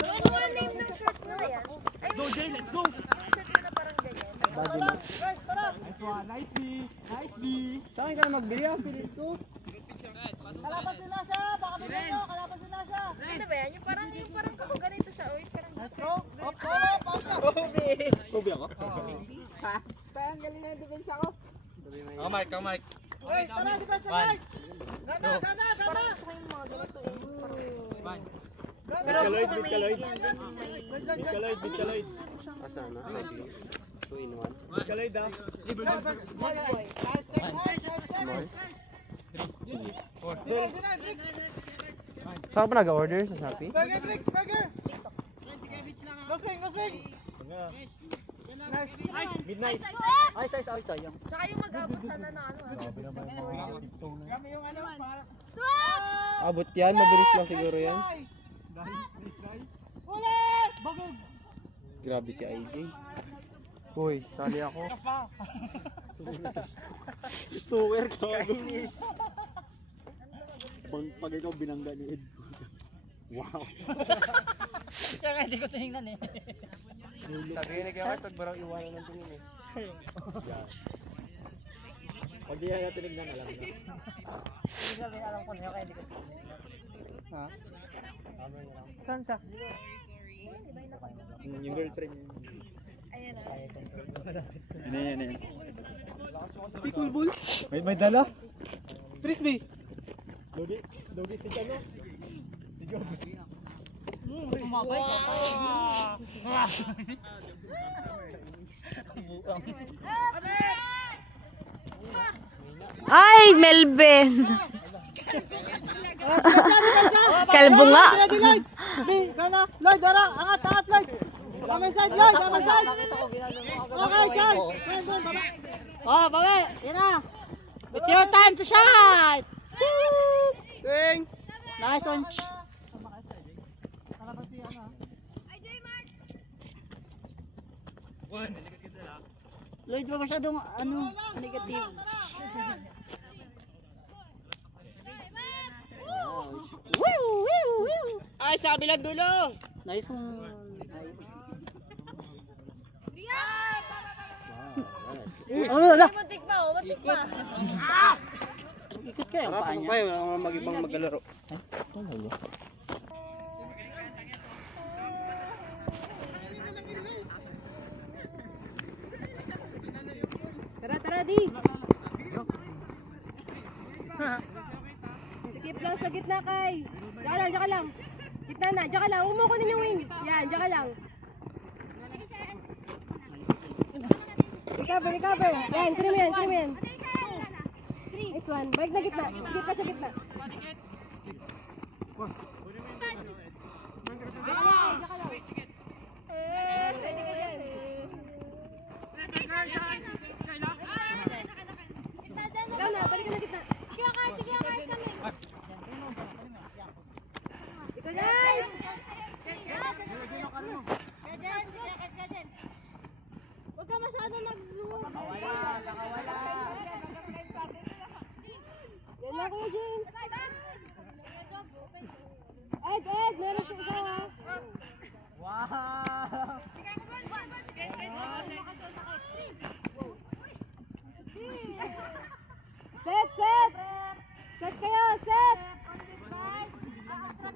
Ano nga name ng shirt mo na yan? Go, Jay, let's go! Yung shirt mo na parang ganyan. Nice one, nice B, nice B. Sa akin ka na magbili ang pilit ko. Kalaban si Nasha, baka bigyan mo, kalaban si Nasha. Ano ba yan? Yung parang kung ganito siya. Uy, parang Let's go, up, up, up. Kobe ako? Ha? Parang galing na yung defense ako. Ako Mike, ako Mike. Hey, tara, defense, guys. Gana, gana, gana. gusto ko yung mga ganito eh. Pero Lloyd, Gusto ko may Lloyd. ganyan, may... Bit ka Lloyd. Asan na? Cycling. 2 in 1. Bit ka Lloyd ah. Small boy. Saan ka pa nag-order sa Shopee? Burger, Bricks, burger. Go swing, go swing. Midnight. Ay, sayang. Tsaka yung mag-abot sana ng ano ah. Kami yung ano, para. Abot yan, mabilis lang siguro yan. Ulit! Bagog! Grabe si IJ. Uy, sali ako. Stower ka. Pag ikaw binangga ni Ed. Wow. Kaya nga hindi ko tinignan eh. Sabihin ni Kevin, pag barang iwanan ng tingin eh. Pag di yan tinignan, alam na. Hindi sabi alam ko na yun, kaya hindi ko tinignan. Ha? Saan siya? Yung girlfriend niya. Ayan ah. Yan. Pickle bull? May dala? Frisbee? Dogi si Chano. Umabay ka. Ay, Melvin! Kalbo nga! Kana, Lloyd, dara, angat, Lloyd. Kami side, Lloyd, kami side. Okay, Chad. Baba. Oh, baba, yan na. It's your time to shine. Swing! Nice one. Lloyd, ba masyadong negative? Ay, sa kabilang dulo! Nice one. Ano na? Matik pa oh, matik pa. Ikot kayo ang Harap paa mo niya. pa yung mag-ibang maglalaro. Tara, di. Sikip lang sa gitna kay. Diyan ka lang. Gitna na, diyan ka lang. Huwag mo kunin yung wing. Yan, diyan ka lang. Recover. Yan, kunin mo yan. Next one, balik na gitna. Sikip ka sa gitna. Ikaw na, balik ka na gitna. Ikaw guys! Huwag ka masyado mag-zoom. Nakawala. Yan lang Kuya James. Ed, meron sa isa ha. Wow. Set! Set kayo, set!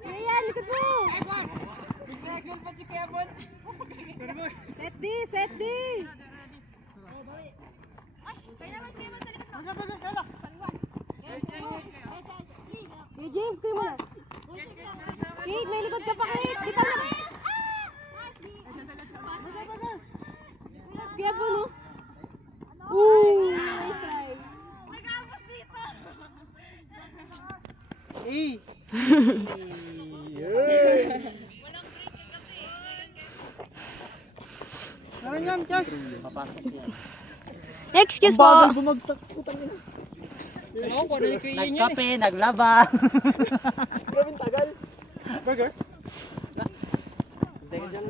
Yan, likod mo! Distraction pa si Kevin. Set D! Hey James, kayo muna. Kate, may likod ka pa Kate. Kita mo. Kaya po no? Ooh, nice try. Eh. Yan, Josh. Papasok yan. Excuse po! Bumagsak. Nagkape, naglaba. Grabe tagal. Burger? Teka, dyan.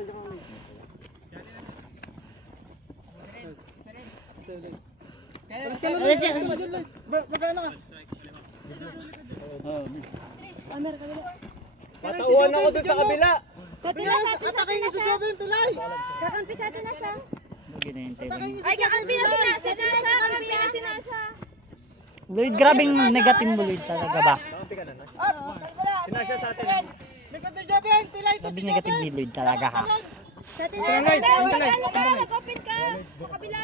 Camera ka. Patauhan ako dun sa kabila. Atake niya si Jobin, Pilay! Kakampi sa atin na siya. Ginahintay lang. Ay, kakampi na si Nasha. Kakampi na si Nasha. Lloyd, grabing negative mo Lloyd talaga ba? Sinasya sa atin. Likod ni Jobin, Pilay! Sabi negative ni Lloyd talaga ha. Sa atin na siya. Mag-open ka. Sa kabila.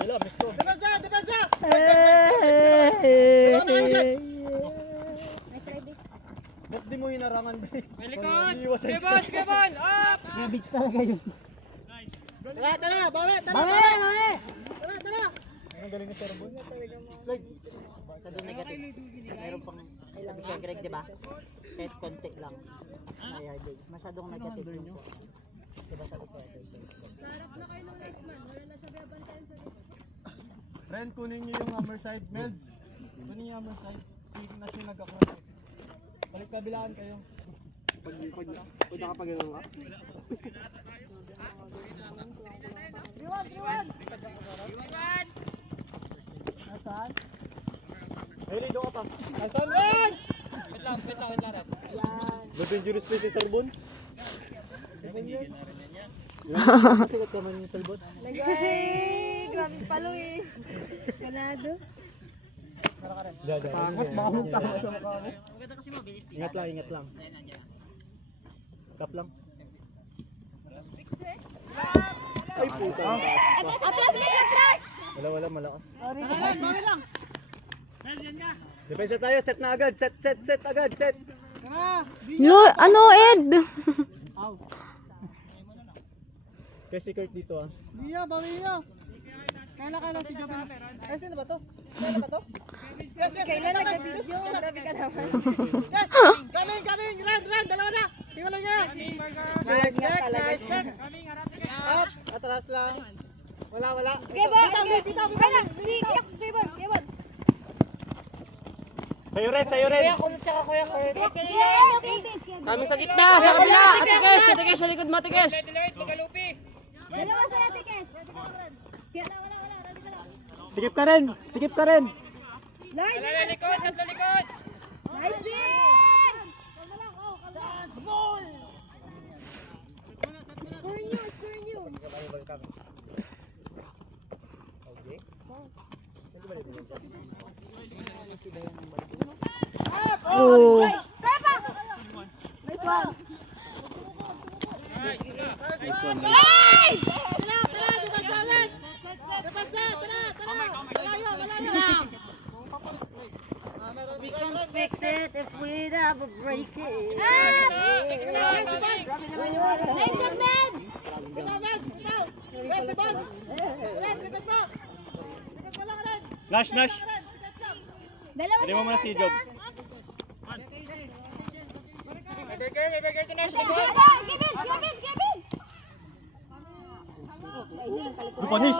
Hello, miss ko. Depensa! Nice try, Vic. Ba't di mo hinarangan, Vic? Malikot! Iwas ay- Kebon! Kebon! Up! Grabigs talaga yun. Tara, bawi! Tara! Ang galing ni Sir Bon. Sabi negative. Meron pang sabi kay Greg, di ba? Kahit konti lang. Mayardig. Masyadong negative yung po. Diba sabi ko? Friend, kunin niyo yung hammer side. Melds, kunin yung hammer side. Sige na siya nag-across. Balik kabilaan kayo. Pag nakapagano ka? Nasaan? Hey, doon ka pa. Nasaan, Ren? Wait lang, wait lang. The dangerous place si Sir Bon. Sikat naman yung Sir Bon. Ay, grabe palo eh. Ganado. Takot, baka muntang sa mukha mo. Ingat lang. Kap lang. Ay, puta. Atras! Wala, malakas. Bawi lang! Depensa tayo, set na agad. Set agad, set. Tara! Ano, Ed? Aw! Kasi Kurt dito ah. Bawi niyo! Kailan si Jobin? Ay, sino ba to? Kailan nag-video? Grabe ka naman. Yes! Coming! Ren! Dalawa na! Tingnan lang niya! Nice check! Up! Atras lang! Wala! Kebon! Kebon! Si Kebon! Kebon! Sa'yo rin. Kulot tsaka Kuya Kurt! Kami sa gitna! Sa kabila! Atikes! Sa likod mo, Atikes! Deloitte, Magalupi! Dalawa sa Tikes. Wala. Ready ka lang. Sikip ka rin. Lord, Tatlo likod! Tatlo likod! nice din! Score new. Oh. Nice one. Hey! Tara! Malayo! We can fix it if we never break it. Nice one, Mebs! Nash. Dalawa Pwede mo muna si Job. Burger to Nash! Kevin! Dupanis.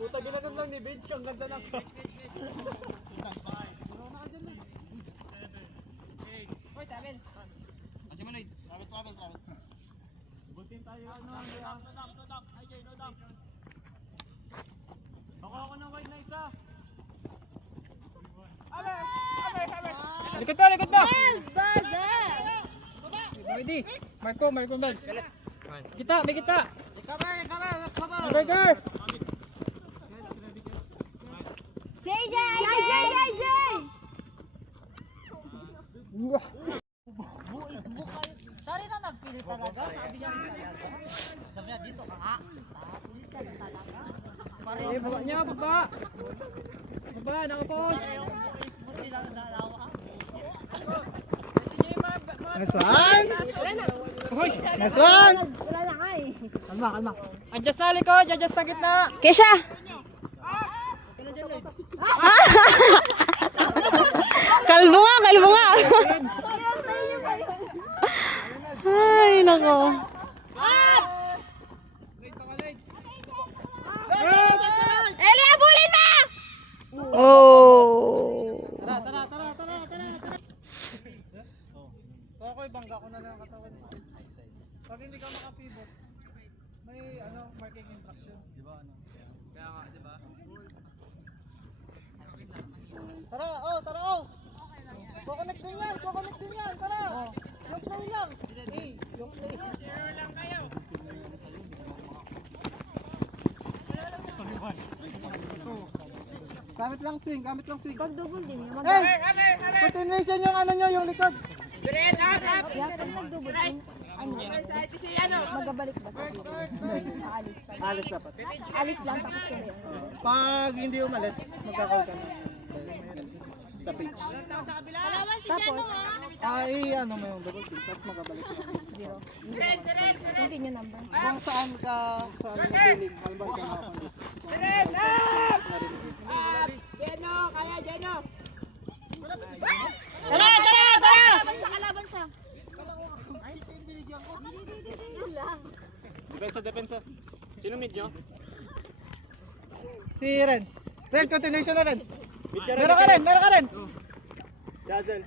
Puta, ginagam lang ni Bench. Ang ganda ng Butin tayo ano. Baka ako ng wide na isa. Likod na! Mebs! Baza! Ready? Marco Benz! Kita! May kita! Burger! JJ! Sorry na nagpilit talaga. Sabi niya dito ka nga. Baba niya! Baba! Nakapon! Nice one! Wala lang ay. Kalma. Adjust sa likod! Adjust sa gitna! Kesha! Kalbo nga! Ay, nako. Eli, abulin mo! Oh. Tara. ko, ibangga ko na lang ang katawan mo. Pag hindi ka makapivot, may marking infraction. Di ba ano? Kaya nga, di ba? Tara, tara, Kukonect din yan, tara. Yung play lang. Yung play. Zero lang kayo. Gamit lang swing. Pag double din yun. Hey! Continuation yung yung likod. Pag nag-double din, magabalik ba sa zero? Aalis siya. Alis dapat. Alis lang tapos tuloy. Pag hindi umalis, magka-call ka na. Sa page. Tapos, Ay, mo yung double team, tapos magkabalik ka. zero. Continue number. Kung saan nabiling, halimbawa ka nakakondis. Kalaban siya. Depensa. Sino mid nyo? Si Ren. Ren, continuation na Ren. Meron ka rin. Dazzle.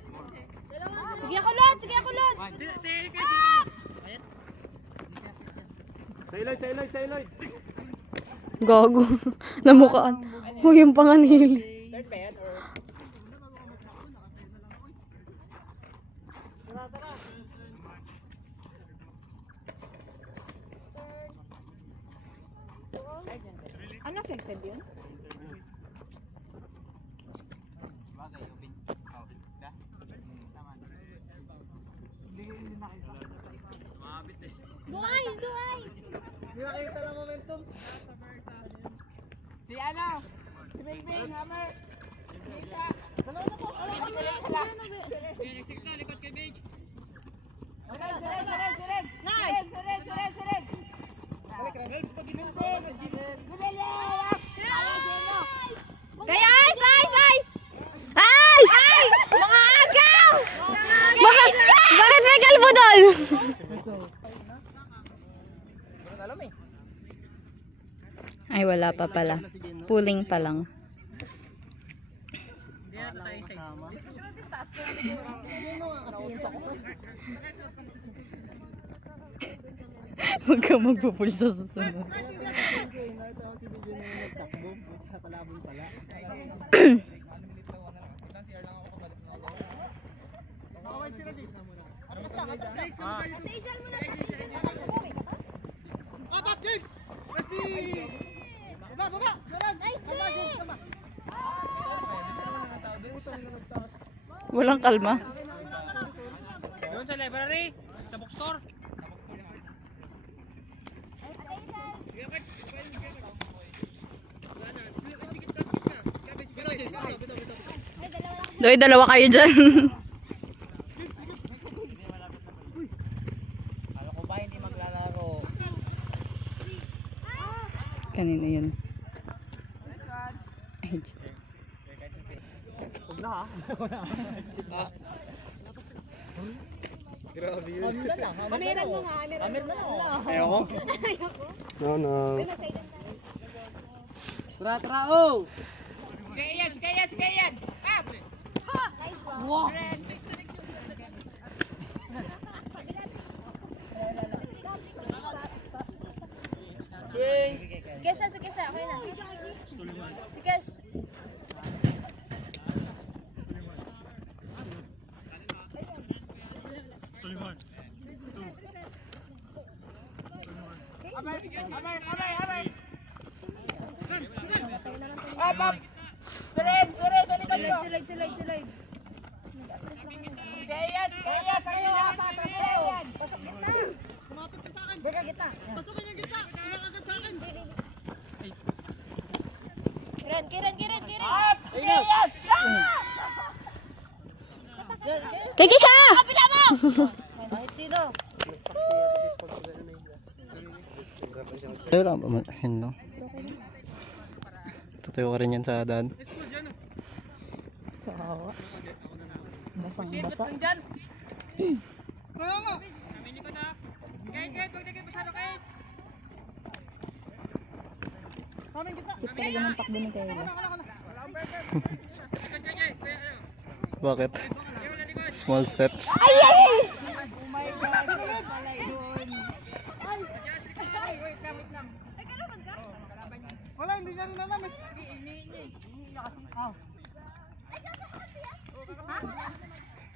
Sige ako lang. Sayloid. Gago. Namukhaan. Huwag yung panganili. Unaffected yun? Duay! Hindi nakita lang momentum. Likod kay Beige. Nice! Kaya ice! Ay! Mga agaw! Bakit may kalbo doon? Ay, wala pa pala. Pulling pa lang. Huwag ka magpupul sa susunod. Up, James! Messi! Baba! Walang kalma. Doon sa library. Sa bookstore. Doy, dalawa kayo dyan. Alam ko ba hindi maglalaro? Kanina yun. Ay, Huwag na ha. Grabe yun. Amiran mo nga. Amir na lang. Ayoko. No. Tara, Sige yan. Up! Nice one. Wow. Sige siya. Okay na. Sige. Up! Silid. Kaya sa'yo ha. Pasok gitna. Beka gitna. Pasukin yung gitna! Kumakagat sa akin! Kiran. Up! Kaya! Kiki siya! Tayo lang ba? Hindi. Tatayo ka rin yan sa daan. Basang-basa. Dyan! Kaya nga! Namin ko na. Kahit, huwag na kayo masyado kahit. Cute talaga ng takbo ni Kayla. Bakit? Small steps. Ay!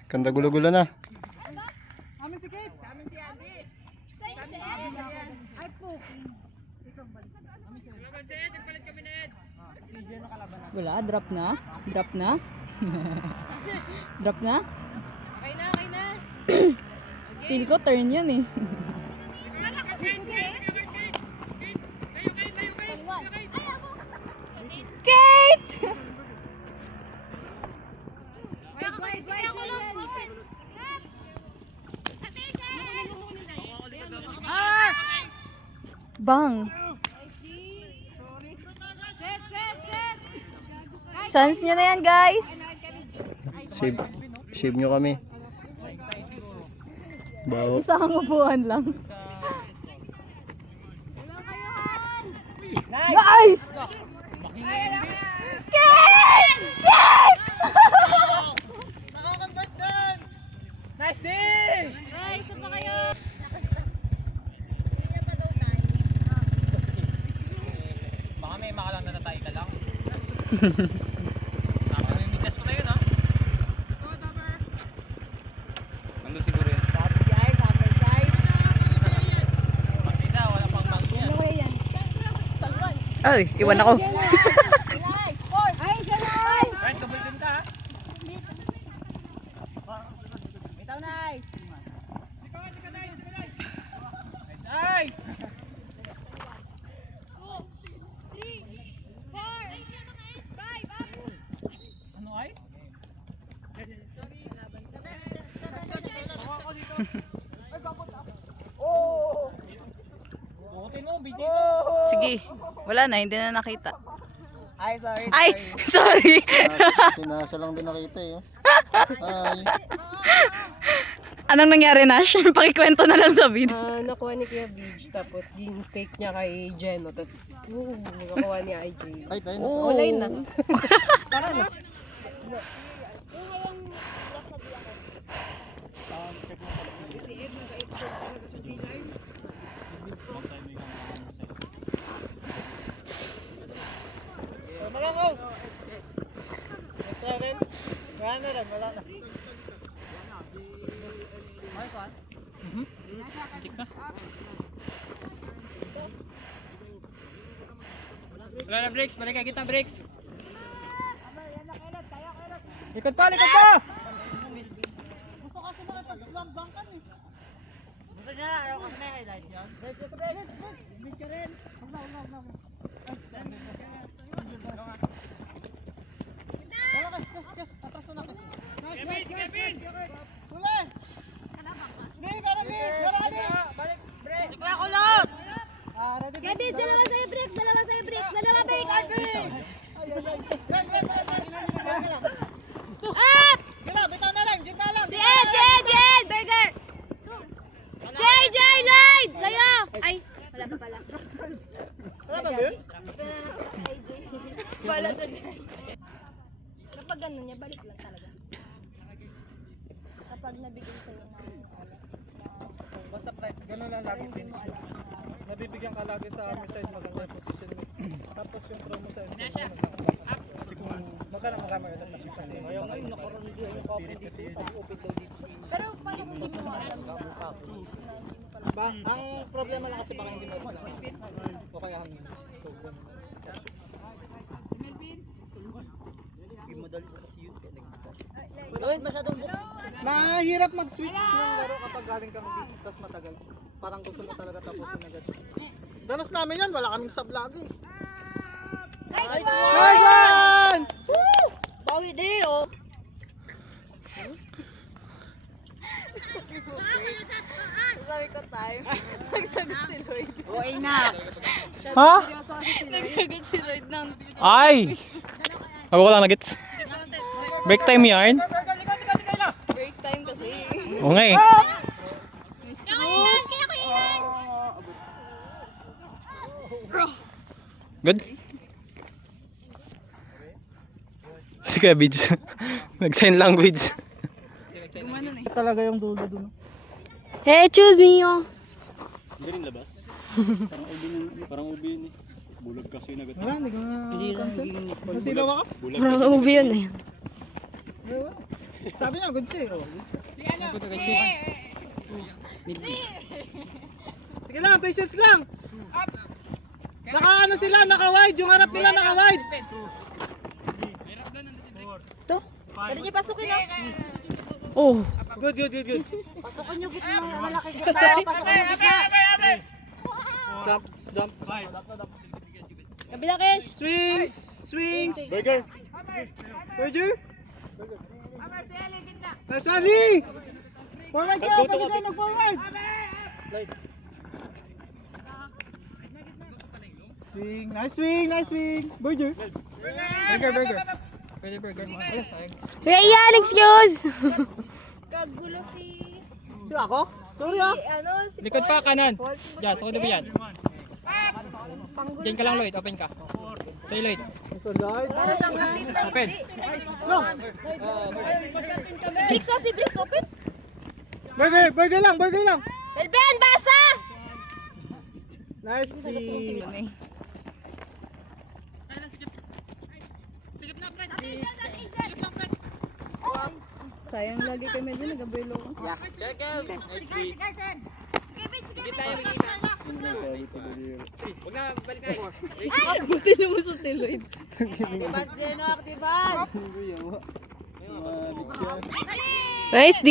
Ganda gulo-gulo na. Amin si Kate. Wala, drop na. Drop na. Drop na. Okay na, okay na. Feel ko turn yun eh. Kate! Bang! Chance nyo na yan, guys! Save nyo kami. Bawo. Isang upuan lang. Nice! Kate! Kate! Nakakonvert din! Nice day! Guys, saan pa kayo? Baka may makalang natatay ka lang. May migas ko na yun, ha? Nandun siguro yun. Partida, wala pang bangko yan. Ay, iwan ako. Right, kabul din ta, ha? Nice! Ano ice? Bukutin mo, BJ mo. Sige, wala na, hindi na nakita. Ay, sorry. Ay, sorry. Sinasa lang din nakita eh. Ay. Anong nangyari, Nash? Pakikwento na lang sa video. Nakuha ni Kuya Beach, tapos din fake niya kay Jeno, tapos nakuha ni IJ. Ay, tayo na. Online na. Tara na. Malangaw! Ito rin. Wala na rin, wala na. Wala na brakes, balik kita brakes. Likod pa, likod pa! Gusto kasi makapag-slam dunkan eh. Gusto niya, ayaw kasi na highlight yun. Brakes. Big ka rin. Huwag. Wala kas, atas mo na kas. Kevin! Huli! Hindi, karami! Balik, break! Ikaw ako lang! Kevin, dalawa sa'yo bricks, dalawa sa'yo bricks, dalawa bricks, Arvin! Up! Bitaw na lang, gitna lang! Si Ed, Burger! JJ, Lloyd! Sa'yo! Ay, wala pa pala. Wala ba yun? Wala sa kapag gano'n niya, balik lang talaga. Kapag nabigyan sa'yo ng Basta gano'n lang lagi finish mo. Nabibigyan ka lagi sa army side, maganda yung position mo. Tapos yung throw mo sa inside mo, kasi kung maganda nakita sa iyo. Spirit kasi yun. pero paano kung hindi mo alam na Ang problema lang kasi baka hindi mo alam. O kaya hangin. So, ganun. Mahirap mag-switch ng laro kapag galing kang beat, tapos matagal. Parang gusto mo talaga tapusin agad. Danas namin yan, wala kaming sub lagi. Nice Nice one! Bawi di, oh. Sabi ko time. Nagsagot si Lloyd. Okay na. Ha? Nagsagot si Lloyd ng Ay! Ako ko lang nagets. Break time yarn? break time kasi. Oo nga eh. Kaya ko yan! Good? Si Cabbage. Nag-sign language. Talaga yung dulo dun. Hey, choose me, oh. Galing labas. Parang ubi yun eh. Bulag kasi yung nagat. Wala, hindi ko na. Hindi lang. Masilaw ako? Bulag Parang ubi yun eh. Sabi niya, good siya. Oh. Sige lang, patience lang. Naka ano sila, naka-wide. Yung harap nila naka-wide. Pwede niyo pasukin na. Oh. Good. Pasukan nyo gitna ng malaki gitna. Pasukan nyo gitna. Dump. Kabila, Kesh. Swings. Burger. Roger. Sally! Forward ka! Pwede ka mag-forward! Nice swing! Burger! Pwede burger mo. Kuya Ian, excuse! Kagulo si... Sino ako? Sorry ah! Ano? Si Likod pa, kanan. Diyan, sa kundi mo yan. Panggulo. Diyan ka lang, Lloyd. Open ka. Say, Lloyd. Para siyang nakita. Open. No! Bricks si Bricks, open. Burger lang! Belben, basa! Nice swing! Sayang lagi kami dyan, nagabilo ko. Huwag na, balik na. Buti naman sa tiloid. Aktiban, Zeno, aktiban. Nice, D!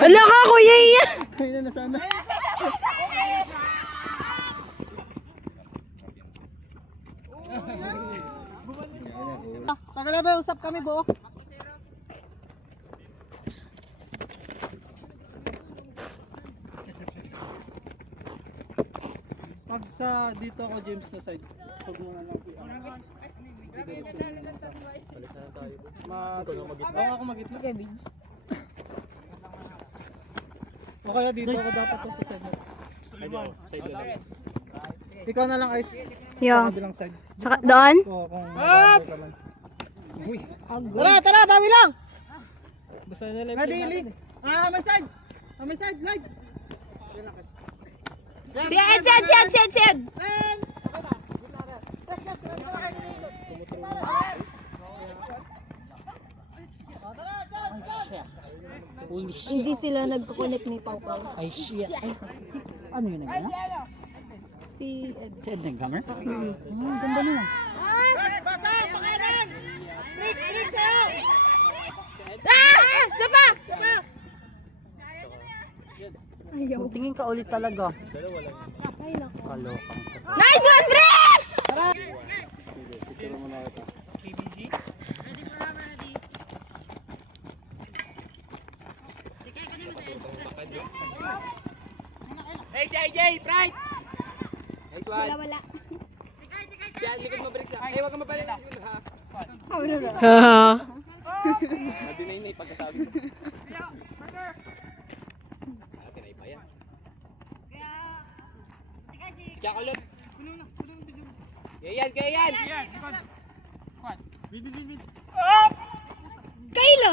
Wala ka, Kuya Ian! Kaya na sana. Tagalabay, usap kami buo. Pag sa dito ako James na side, pag muna lang. Ako magitna. O kaya dito ako dapat to sa side. Side lang. Ikaw na lang Ice. Yeah. Sa kabilang side. Saka, doon? Oo, kung ka man. Tara, bawi lang! Basta na lang. Nadili. May side! May side, live! Si Ed! Hindi sila nagkukunik ni Pau Pau. Ay, shit. Ano yun na? Si Ed. Si Ed nag-gamer? Ang ganda na. Basa! Pakanan! Bricks! Ayaw! Sapa! Tingin ka ulit talaga. Nice one, Bricks! Hey, si IJ, Pride! Nice one. Wala. Siya, likod mo, Bricks. Ay, huwag ka mabalik. Haha. Nadinay na ipagkasabi. Siya kulot. Kaya yan. Kayla!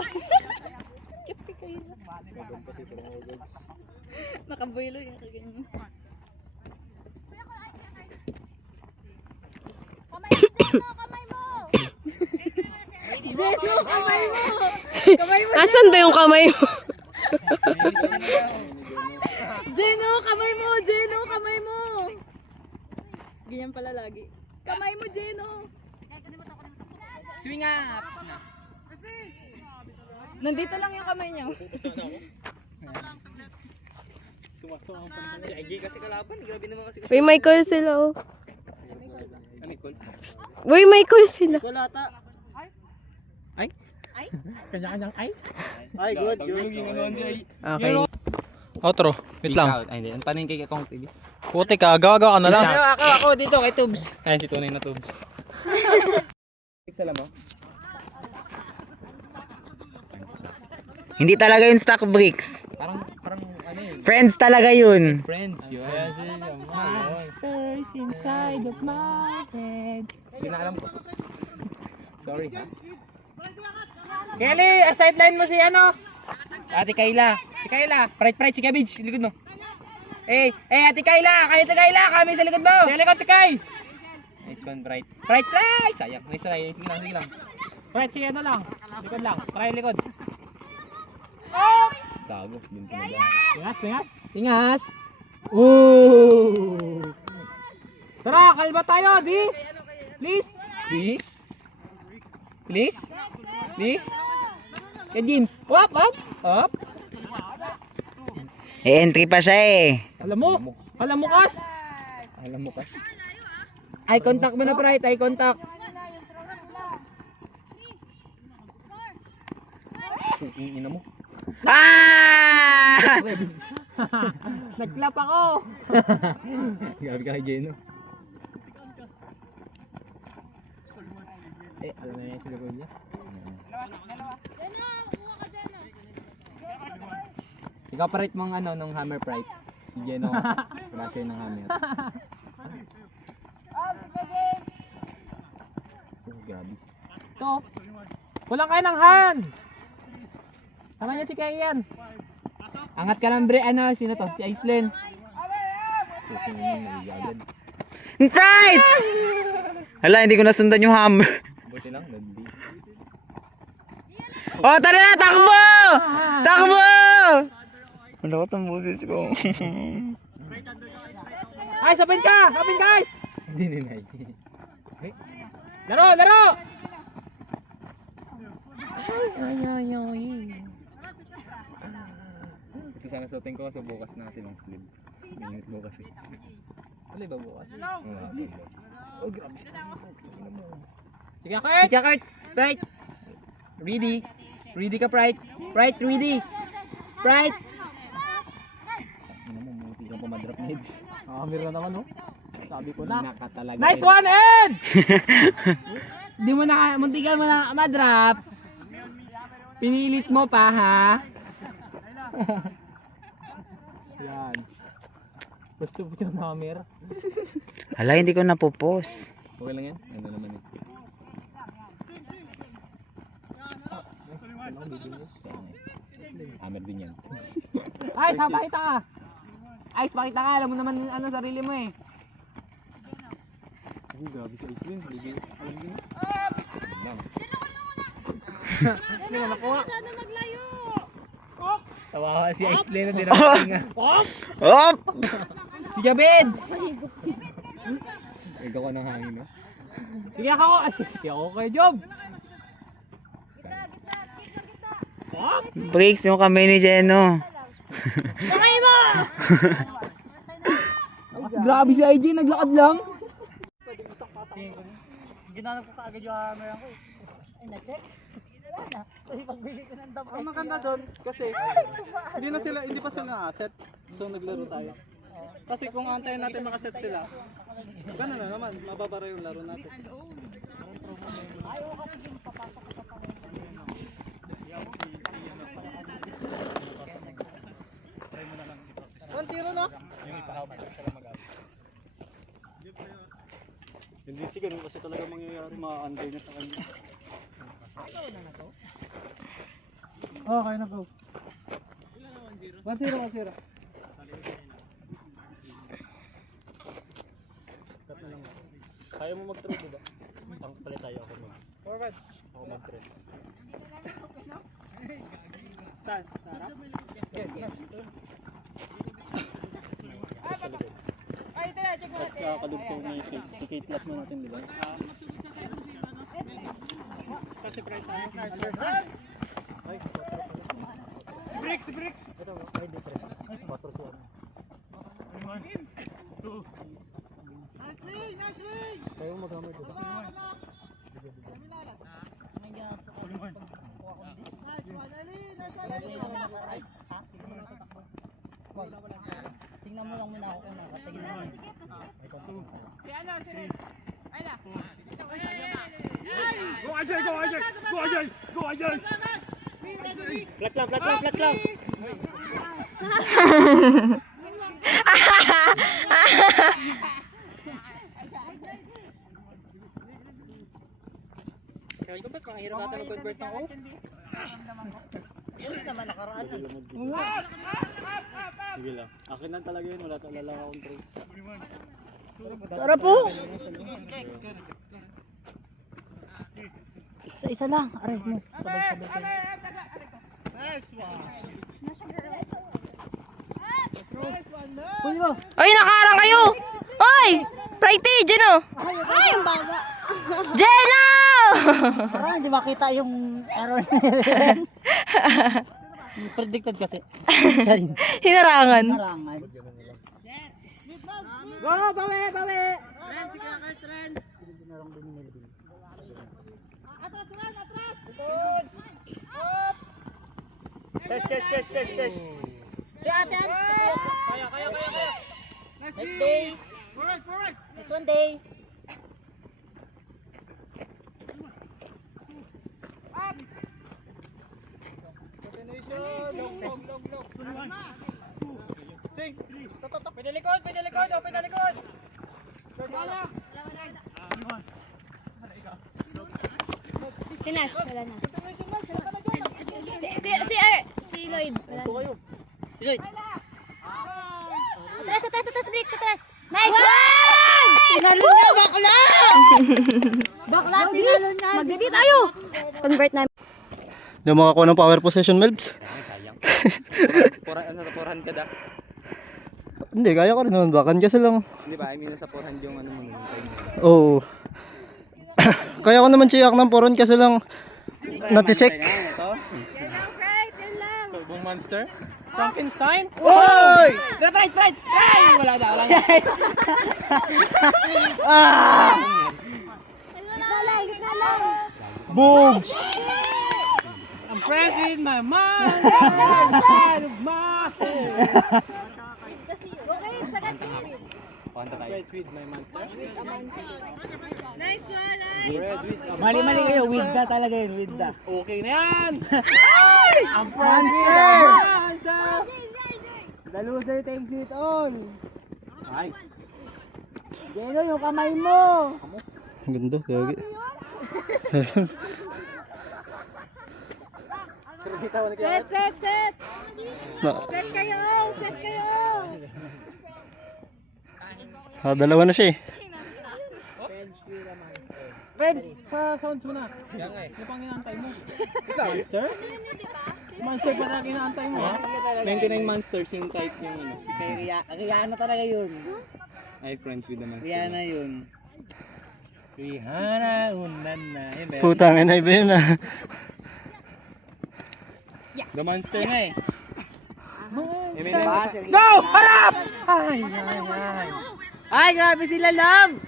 Nakabuelo yung kaganyan. Jeno, kamay mo! Asan ba yung kamay mo? Jeno, kamay mo! Ganyan pala lagi. Kamay mo, Jeno! Swing up. Nandito lang yung kamay niya. Si IJ kasi kalaban. Grabe naman kasi. Uy, Michael sila oh. Nicole. Uy, Michael sila. Wala ta. Kanya-kanyang ay. Ay, good. Okay. Outro. Wait lang. Ay, hindi. Paano yung kay Kong TV? Puti ka. Gawa ka na lang. Ako dito kay Tubs. Ayan si Tunay na Tubes. Alam mo? Hindi talaga yung stock bricks. Parang ano yun? Friends talaga yun. Friends yun. Monsters inside of my head. Hindi na alam ko. Sorry ha. Kelly, sideline mo si ano? Ate Kayla. Si Kayla. Pride, si Cabbage. Likod mo. Ate Kayla! Kami sa likod mo! Sa likod, Tikay! Nice one, Bright. Bright! Sayang. Nice try. Sige lang. Bright, sige ano lang. Likod lang. Try likod. Gago. Binti na ba? Tingas! Ooh! Tara, kalma tayo, di! Please! Kay James. Up! Entry pa siya eh. Alam mo kas! Eye contact mo na, Bright. Eye contact. Ina mo. Ah! Nagklap ako! Gabi ka kay Jeno. Alam na yan sila ko niya. Ikaw parit mong nung hammer Bright. Si Jeno. Klase ng hammer. Grabe. Ito. Kulang kayo ng hand. Sama niyo si Kayan. Angat ka lang, Bre. Sino to? Si Aislinn. Right! Hala, hindi ko nasundan yung hammer. Buti lang, nagdi. Oh, tara na! Takbo! Takbo! Wala ko itong busis ko. Ay, sabin ka! Sabin guys! Hindi ninay. Laro! Ito sana suotin ko kasi bukas na kasi long sleeve. Minit bukas eh. Wala ba bukas? Oo. Sige, Kurt! Bright! Ready ka, Bright! Ready! Bright! Ano mo, muti kang pumadrop na head. Hammer na naman, Sabi ko na. Nakatalaga. Nice one, Ed! Muntikan mo na madrop. Pinilit mo pa, ha? Yan. Gusto mo yung hammer? Hala, hindi ko napupos. Okay lang yan? Ano naman eh. Hammer din yan. Ay, pakita ka! Pakita ka! Alam mo naman sarili mo eh. Grabe si Aislinn. Alam din. Hindi mo nakuha. Tawa ka si Aislinn na din Op! Sige, Beds! Ikaw ka ng hangin, no? Sige ako! Sige ako kay Job! Breaks yung kamay ni Jeno. Grabe si IJ, naglakad lang. Ginanap ko kaagad yung hammer ko. Ay, na-check. Ang maganda doon kasi hindi pa sila na-asset. So naglaro tayo. Kasi kung antayin natin makaset sila, gano'n na naman, mababara yung laro natin. Zero no? Hindi si ganun kasi talaga mangyayari, ma-under na sa kanya. Okay na, go. 1-0. Kaya mo mag-throw ba? Ang palit tayo ako mag. Forward. Ako mag-throw. Saan? Sarap? Kakadugtong na yung si Kate Plus mo natin, di ba? Kasi price tayo. Si Bricks! Ito, ay di pre. 4 siya. Kayo maghamay dito. Tingnan mo lang muna ako kung nakatingin na. Go Ajay! Plak lang! Sabi ko ba't mahirap natin mag-convert ng O? Yan naman nakaraan. Sige lang. Akin lang talaga yun. Wala lang akong tray. Tara po! Isa lang. Aray mo. Sabay-sabay kayo. Uy mo! Ay, nakaharang kayo! Oy! Righty, Geno! Ay, ang baba. Geno! Parang hindi makita yung error. Predicted kasi. Charing. Hinarangan. Marangan. Go! Bawi! Bawi! Cash. Si ate! Kaya. Next day! Next one day! Pwede likod. Tinash, wala na. Si Lloyd, wala na. Sige! Atras, Blix, atras. Nice one! Tinalo na! Bakla! Bakla! Tinalo na! Magdadi tayo! Convert namin. Hindi mo makakuha ng power possession, Melbs. Sayang. 400 ka da. Hindi, kaya ko rin naman. Bakan kasi lang. Hindi ba? I mean, nasa 400 yung ano mo nun. Oo. Kaya ko naman chiyak ng 400 kasi lang nati-check. Turbong monster. Frankenstein? Oy! Right! Wala na. Boogs! I'm friends with my mom. Friends of my Panta tayo. with my monster. Mali-mali kayo. With da talaga yun. With da. Okay na yan. I'm monster! The loser takes it all. Ay. Geno, yung kamay mo. Ang ganda, gagi. Set! Na, Set kayo! dalawa na siya eh. Friends, sa sounds mo na. Ano pang inaantay mo? Monster? Monster pa na inaantay mo, ha? 99 monsters yung type yung ano. Kaya Rihanna talaga yun. I friends with the monster. Rihanna yun. Rihanna, unan na. Putang ina, iba yun ah. The monster na eh. Go! Harap! Ay, grabe sila lang!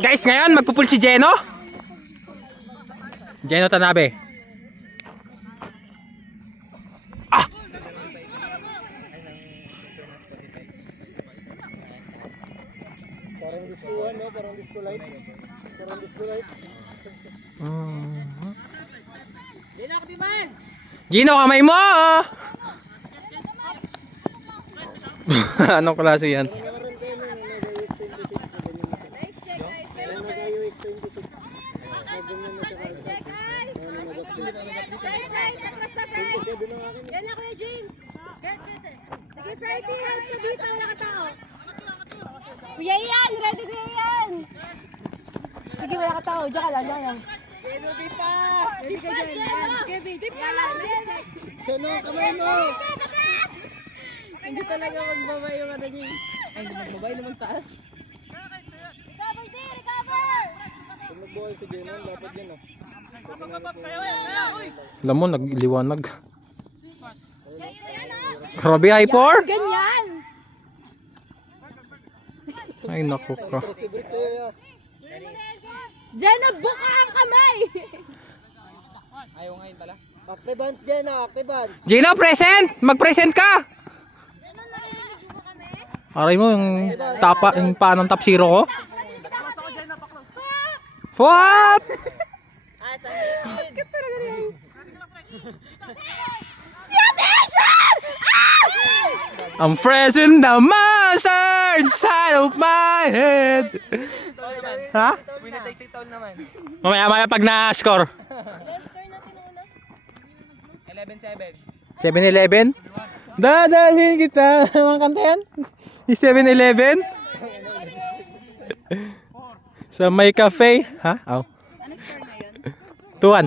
Guys, ngayon magpupul si Geno. Geno Tanabe. Parang diskuhan, no? Parang disco light. Gino, kamay mo! Anong klase yan? Yan na, Kuya James. Sige, Friday, help ka dito, wala ka tao. Kuya Ian, ready Kuya Ian. Sige, wala ka tao, diyan ka lang, diyan. Di pa, Kevin. Di pa lang, Geno, kamay mo! Hindi talaga magbaba yung ano niya. Ay, hindi magbaba yung naman taas. Recover, di, recover. Kung nagbuhay si Geno, dapat yun ah. Alam mo, nagliwanag. Grabe, Hyper! Ganyan. Ay, naku ka. Diyan na, buka ang kamay. Activans, Geno, activans! Gino, present! Mag-present ka! Aray mo, yung paanong top zero ko? What? I'm present the monster! inside of my head. Ha? Mamaya pag na-score. 7-Eleven? Dadalhin kita. Mga kanta yan? Yung 7-Eleven? Sa may cafe? Ha? Oh. Anong score ngayon? 2-1.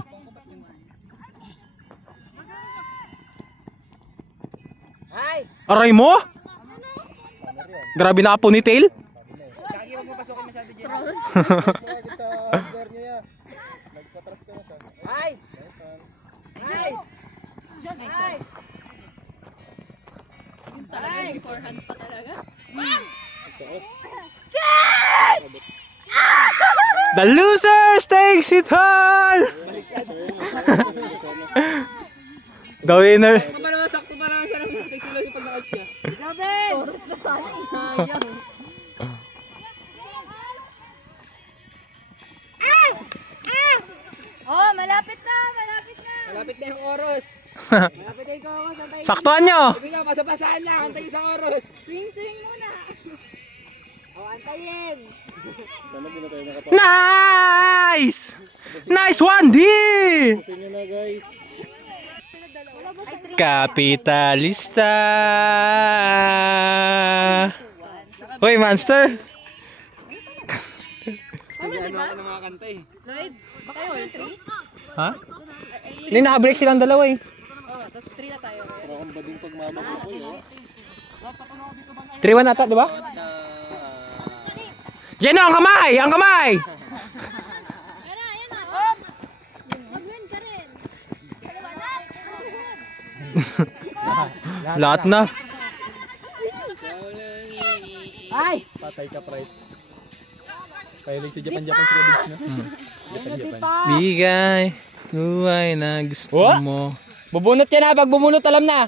Aray mo? Grabe na ponytail. The loser takes it all. The winner. Oh, malapit na, malapit na. Malapit na yung oros. Saktuhan nyo. Sabi nga, pasapasaan lang. Antay isang oros. Swing muna. Antayin. Nice! Nice one, D! Kapitalista! Hoy, monster! Lloyd, baka yun, 3? Ha? Hindi, naka-break silang dalawa eh. Oh, tapos 3 na tayo. 3-1 ata, di ba? Jeno, ang kamay! Ang kamay! Yan na. Oh! Mag-win ka rin. Lahat na. Ay! Patay ka, Pride. Pahilig si Japan si Kabich, no? Japan. Bigay. Huway na gusto Oh? mo. Bubunot ka na. Pag bumunot, alam na.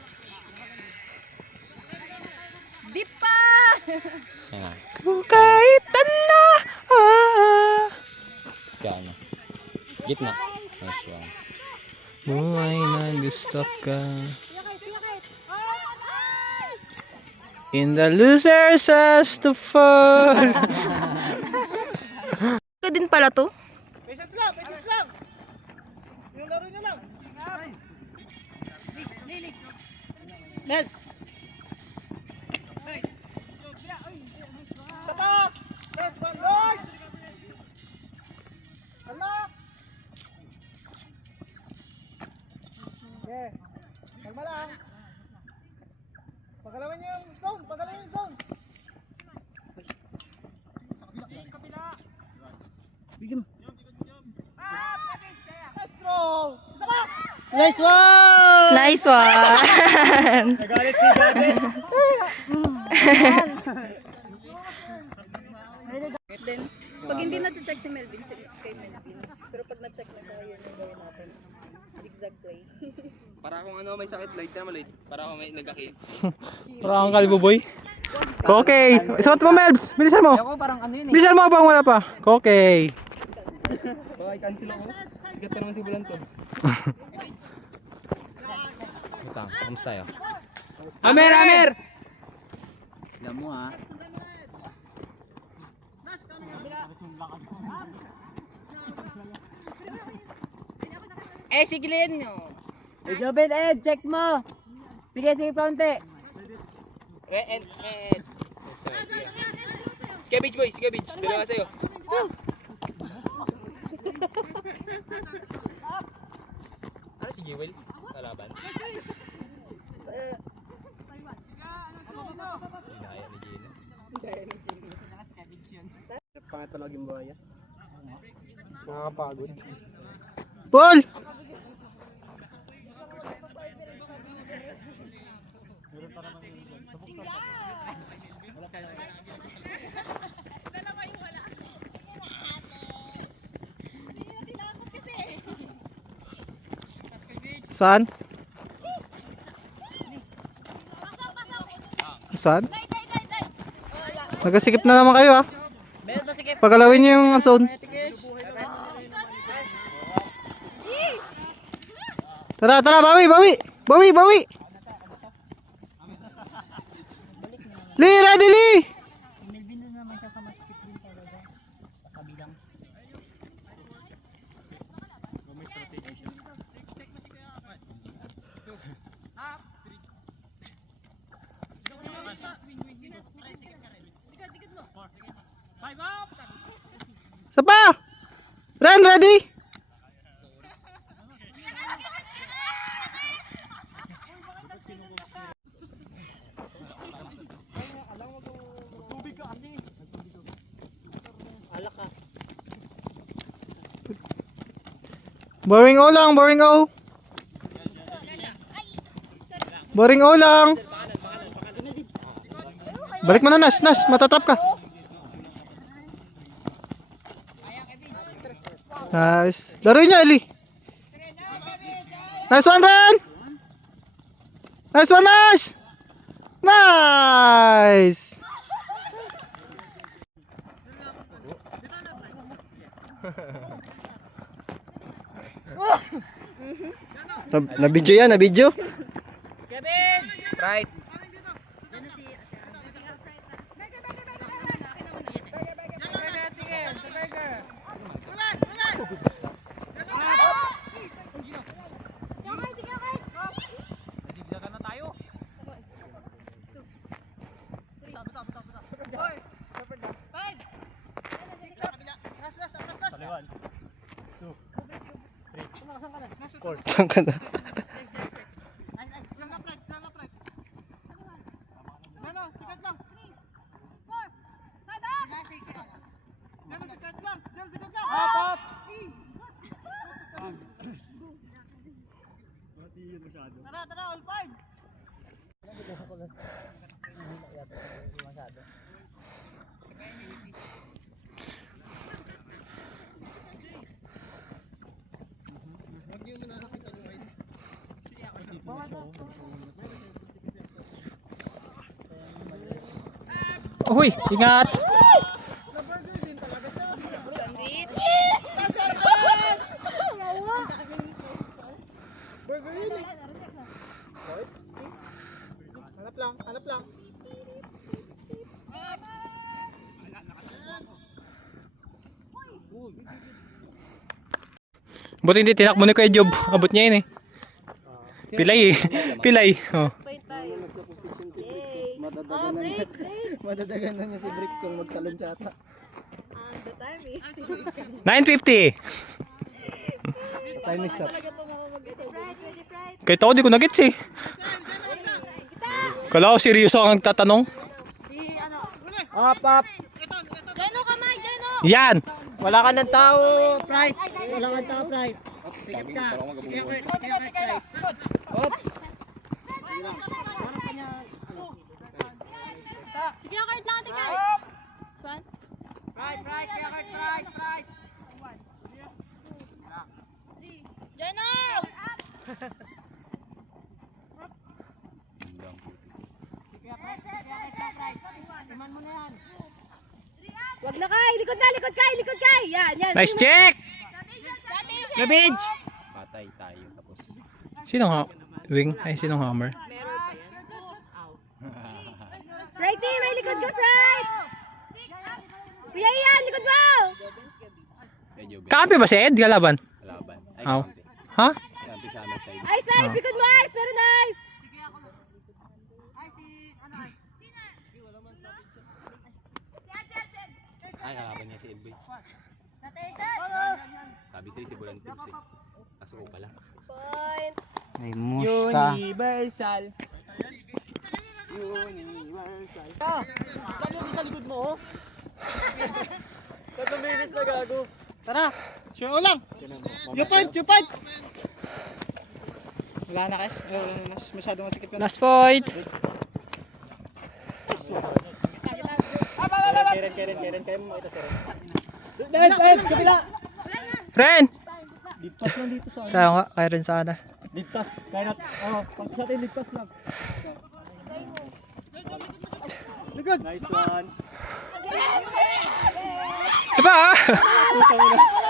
Di pa! Kahit na. Ano? Gitna. Nice one. Huway na gusto ka. In the losers has to fall. Ka din pala to? Patience lang! Yung laro nyo lang! Nels! Saka! Press one, Lord! Kalma! Okay. Kalma lang. Pagalawin nyo yung zone! Nice one! Nice one! Nagalit si Gabes! Then, pag hindi na-check si Melvin, kay Melvin. Pero pag na-check na tayo, yun yung gawin natin. Zigzag play. Para kung ano may sakit, light na maliit. Para kung may nagkakit. Parang kalbo boy. Okay. Isuot mo, Melbs. Bilisan mo. Ako parang ano yun eh. Bilisan mo bang wala pa. Okay. Baka i-cancel ako. Sigat pa naman si Bulan Toms. Ito, kamusta yun? Amer! Alam mo ha. Sige Len nyo. Jobin, check mo. Sige, kaunti. Sige, beach boy. Sige, beach. Dalawa sa'yo. Ano si Jewel? Kalaban? Inaya ni Gina. Pangatawag yung buhaya. Nakakapagod. Paul! Saan? Saan? Nagasikip na naman kayo ah. Pagalawin niyo yung zone. Tara, bawi! Lee, ready Lee! Isa pa! Ren, ready? Boring O lang, boring O. Boring O lang. Balik mo na, Nas, matatrap ka. Nice. Laro niya, Eli. Nice one, Ren. Nice one, Nas. Nice. Na-video yan, na-video. Right. Saan ka na? Uy, ingat. Hanap lang. Buti hindi tinakbo ni Kuya Job. Abot niya yun eh. Pilay eh. Pilay. Oh. Madadagan na niya si Bricks kung magtalon siya ata. 950. Time is up. Kahit ako di ko nagets eh. Kala ko seryoso ang tatanong. Up, up. Yan. Wala ka ng tao, Pride. Wala ka ng tao, Pride. Sikip ka. Sige, kahit lang ate Kai. Saan? Jenner! Wag na Kai! Likod na! Likod Kai! Yan! Nice check. Cabbage. Patay tayo tapos. Sinong wing? Ay, sinong hammer? Righty! May likod ka, Fry! Kuya Ian! Likod mo! Medyo Kakampi ba si Ed? Galaban? laban. Ay, Aw. kampi. Ha? Kampi sa amin side. Ice! Likod mo, Ice! Pero nice! Ay, kalaban niya si Edwin. Sabi sa'yo si Bulan Tips eh. Kaso ko pala. Point! May musta. Universal. Saan yung sa likod mo, oh? Tatlong minutes na gago. Tara! Sure O lang! You point! Wala na guys. Wala na. Masyadong masikip ka na. Last point. Karen, kayo mo makita sir. Ed, kabila! Ren! Ligtas lang dito sa Saan nga? Kaya rin sana. ligtas. Kaya na, pag sa atin ligtas lang. Good! Nice one. Isa pa ah!